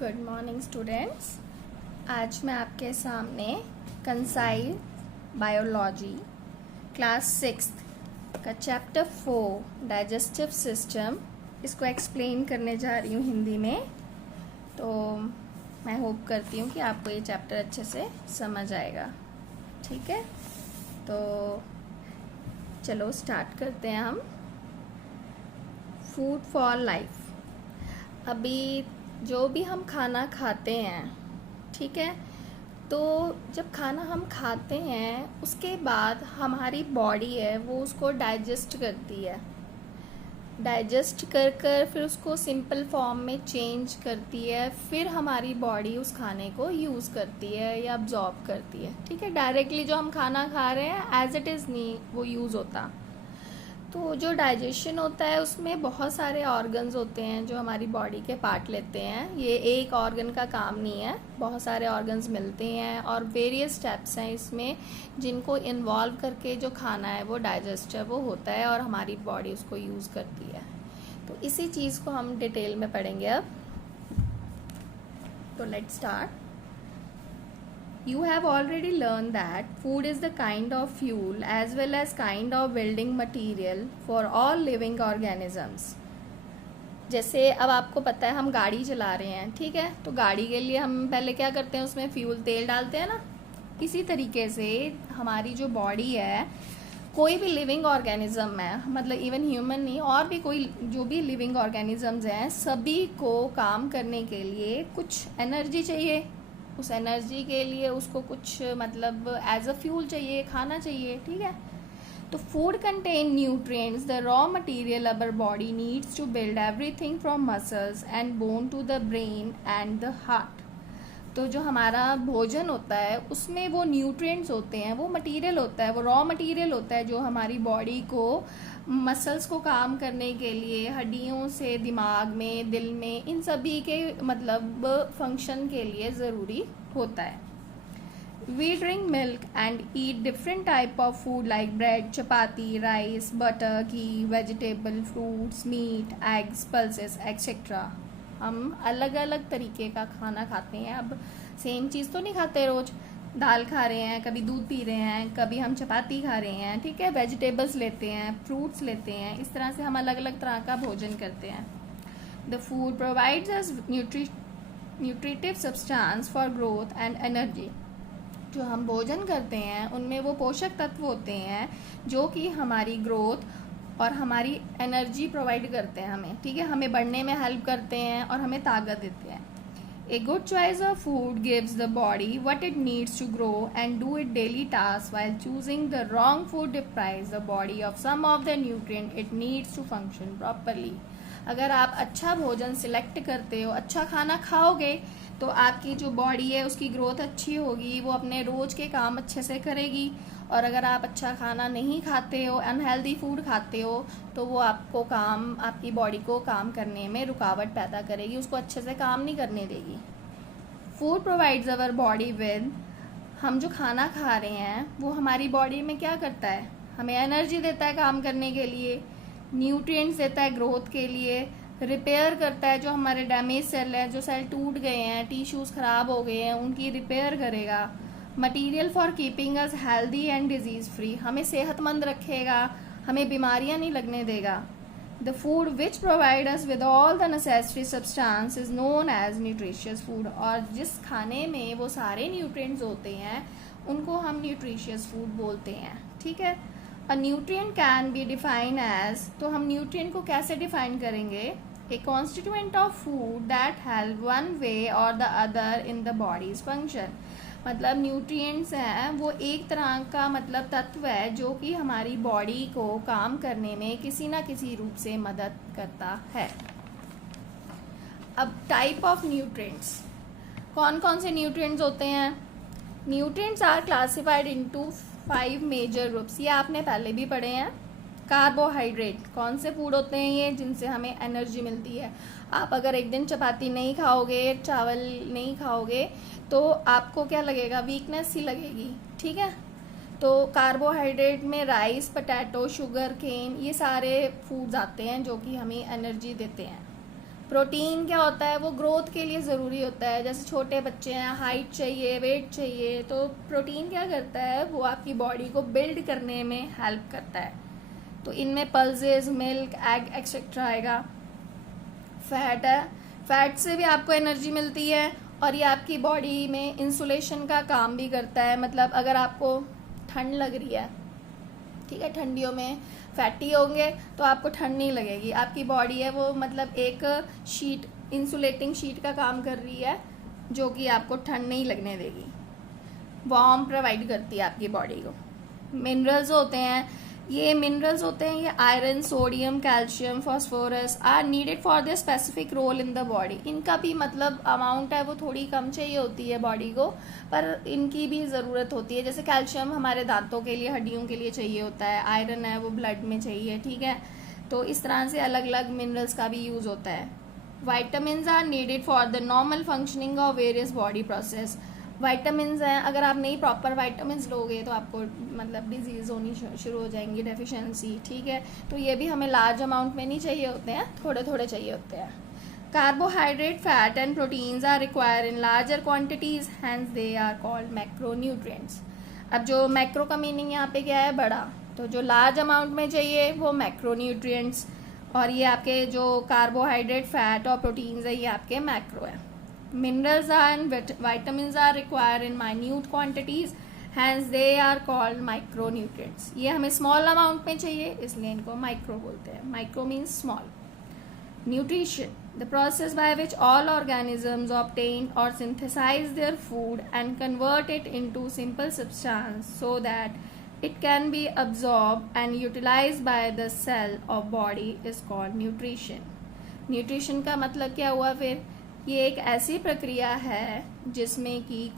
Good morning students. आज मैं आपके सामने कंसाइल बायोलॉजी क्लास 6 का चैप्टर 4 डाइजेस्टिव सिस्टम इसको एक्सप्लेन करने जा रही हूँ हिंदी में। तो मैं होप करती हूँ कि आपको ये चैप्टर अच्छे से समझ आएगा। ठीक है, तो चलो स्टार्ट करते हैं हम। Food for life. अभी जो भी हम खाना खाते हैं, ठीक है, तो जब खाना हम खाते हैं उसके बाद हमारी बॉडी है वो उसको डाइजेस्ट करती है। डाइजेस्ट कर कर फिर उसको सिंपल फॉर्म में चेंज करती है, फिर हमारी बॉडी उस खाने को यूज़ करती है या अब्जॉर्ब करती है। ठीक है, डायरेक्टली जो हम खाना खा रहे हैं एज इट इज़ नहीं वो यूज़ होता। तो जो डाइजेशन होता है उसमें बहुत सारे ऑर्गन्स होते हैं जो हमारी बॉडी के पार्ट लेते हैं। ये एक ऑर्गन का काम नहीं है, बहुत सारे ऑर्गन्स मिलते हैं और वेरियस स्टेप्स हैं इसमें जिनको इन्वॉल्व करके जो खाना है वो डाइजेस्ट है वो होता है और हमारी बॉडी उसको यूज़ करती है। तो इसी चीज़ को हम डिटेल में पढ़ेंगे अब। तो let's start. You have already learned that food is the kind of fuel as well as kind of building material for all living organisms. जैसे अब आपको पता है हम गाड़ी चला रहे हैं, ठीक है, तो गाड़ी के लिए हम पहले क्या करते हैं, उसमें फ्यूल तेल डालते हैं ना। इसी तरीके से हमारी जो बॉडी है, कोई भी लिविंग ऑर्गेनिज्म है, मतलब इवन ह्यूमन नहीं, और भी कोई जो भी लिविंग ऑर्गेनिजम्स हैं, सभी को काम करने के लिए कुछ एनर्जी चाहिए। उस एनर्जी के लिए उसको कुछ मतलब एज अ फ्यूल चाहिए, खाना चाहिए। ठीक है, तो food contain nutrients the raw material our body needs to build everything from muscles and bone to the brain and the heart. तो जो हमारा भोजन होता है उसमें वो न्यूट्रिएंट्स होते हैं, वो मटेरियल होता है, वो रॉ मटेरियल होता है जो हमारी बॉडी को मसल्स को काम करने के लिए, हड्डियों से दिमाग में, दिल में, इन सभी के मतलब फंक्शन के लिए ज़रूरी होता है। We drink milk and eat different type of food like bread, chapati, rice, butter, ghee, vegetable, fruits, meat, eggs, pulses etcetera. हम अलग अलग तरीके का खाना खाते हैं। अब सेम चीज़ तो नहीं खाते रोज़। दाल खा रहे हैं, कभी दूध पी रहे हैं, कभी हम चपाती खा रहे हैं, ठीक है, वेजिटेबल्स लेते हैं, फ्रूट्स लेते हैं, इस तरह से हम अलग अलग तरह का भोजन करते हैं। The food provides us nutritive substance for growth and energy. जो हम भोजन करते हैं उनमें वो पोषक तत्व होते हैं जो कि हमारी ग्रोथ और हमारी एनर्जी प्रोवाइड करते हैं हमें। ठीक है, हमें बढ़ने में हेल्प करते हैं और हमें ताकत देते हैं। A good choice of food gives the body what it needs to grow and do its daily tasks, while choosing the wrong food deprives the body of some of the nutrient it needs to function properly. अगर आप अच्छा भोजन select करते हो, अच्छा खाना खाओगे, तो आपकी जो बॉडी है उसकी ग्रोथ अच्छी होगी, वो अपने रोज़ के काम अच्छे से करेगी। और अगर आप अच्छा खाना नहीं खाते हो, अनहेल्दी फूड खाते हो, तो वो आपको काम, आपकी बॉडी को काम करने में रुकावट पैदा करेगी, उसको अच्छे से काम नहीं करने देगी। Food provides our body with, हम जो खाना खा रहे हैं वो हमारी बॉडी में क्या करता है, हमें एनर्जी देता है काम करने के लिए, न्यूट्रिएंट्स देता है ग्रोथ के लिए, रिपेयर करता है जो हमारे डैमेज सेल हैं, जो सेल टूट गए हैं, टिश्यूज़ ख़राब हो गए हैं, उनकी रिपेयर करेगा। Material for keeping us healthy and disease free, हमें सेहतमंद रखेगा, हमें बीमारियां नहीं लगने देगा। The food which provide us with all the necessary substance is known as nutritious food. और जिस खाने में वो सारे न्यूट्रिएंट्स होते हैं उनको हम न्यूट्रिशियस फूड बोलते हैं। ठीक है, a nutrient can be define as, तो हम न्यूट्रिएंट को कैसे डिफाइन करेंगे, a constituent of food that help one way or the other in the body's function. मतलब न्यूट्रिएंट्स हैं वो एक तरह का मतलब तत्व है जो कि हमारी बॉडी को काम करने में किसी ना किसी रूप से मदद करता है। अब टाइप ऑफ न्यूट्रिएंट्स, कौन कौन से न्यूट्रिएंट्स होते हैं। Nutrients are classified into 5 major groups, ये आपने पहले भी पढ़े हैं। कार्बोहाइड्रेट, कौन से फूड होते हैं ये जिनसे हमें एनर्जी मिलती है। आप अगर एक दिन चपाती नहीं खाओगे, चावल नहीं खाओगे, तो आपको क्या लगेगा, वीकनेस सी लगेगी। ठीक है, तो कार्बोहाइड्रेट में राइस, पोटैटो, शुगर केन, ये सारे फूड्स आते हैं जो कि हमें एनर्जी देते हैं। प्रोटीन क्या होता है, वो ग्रोथ के लिए ज़रूरी होता है। जैसे छोटे बच्चे हैं, हाइट चाहिए, वेट चाहिए, तो प्रोटीन क्या करता है, वो आपकी बॉडी को बिल्ड करने में हेल्प करता है। तो इनमें पल्सेस, मिल्क, एग एक्सेट्रा आएगा। फैट है, फैट से भी आपको एनर्जी मिलती है और ये आपकी बॉडी में इंसुलेशन का काम भी करता है। मतलब अगर आपको ठंड लग रही है, ठीक है, ठंडियों में फैटी होंगे तो आपको ठंड नहीं लगेगी। आपकी बॉडी है वो मतलब एक शीट, इंसुलेटिंग शीट का काम कर रही है, जो कि आपको ठंड नहीं लगने देगी। वार्म प्रोवाइड करती है आपकी बॉडी को। मिनरल्स होते हैं, ये मिनरल्स होते हैं, ये iron, sodium, calcium, phosphorus are needed for the specific role in the body. इनका भी मतलब अमाउंट है वो थोड़ी कम चाहिए होती है बॉडी को, पर इनकी भी ज़रूरत होती है। जैसे कैल्शियम हमारे दांतों के लिए, हड्डियों के लिए चाहिए होता है, आयरन है वो ब्लड में चाहिए, ठीक है। तो इस तरह से अलग अलग मिनरल्स का भी यूज़ होता है। Vitamin are needed for the normal functioning of various body process. Vitamin हैं, अगर आप नहीं प्रॉपर वाइटामिन लोगे तो आपको मतलब डिजीज़ होनी शुरू हो जाएंगी, डेफिशिएंसी, ठीक है। तो ये भी हमें लार्ज अमाउंट में नहीं चाहिए होते हैं, थोड़े थोड़े चाहिए होते हैं। Carbohydrate, fat and proteins are require in larger quantities, hence they are called macronutrients. अब जो मैक्रो का मीनिंग यहाँ पे क्या है, बड़ा, तो जो लार्ज अमाउंट में चाहिए वो मैक्रोन्यूट्रिएंट्स, और ये आपके जो कार्बोहाइड्रेट, फैट और प्रोटीन्स है ये आपके मैक्रो है। Minerals and vitamins are required in minute quantities, hence they are called micronutrients. ये हमें small amount में चाहिए इसलिए इनको micro बोलते हैं। Micro means small. Nutrition, the process by which all organisms obtain or synthesize their food and convert it into simple substance so that it can be absorbed and utilized by the cell of body is called nutrition. Nutrition का मतलब क्या हुआ फिर, ये एक ऐसी प्रक्रिया है जिसमें कि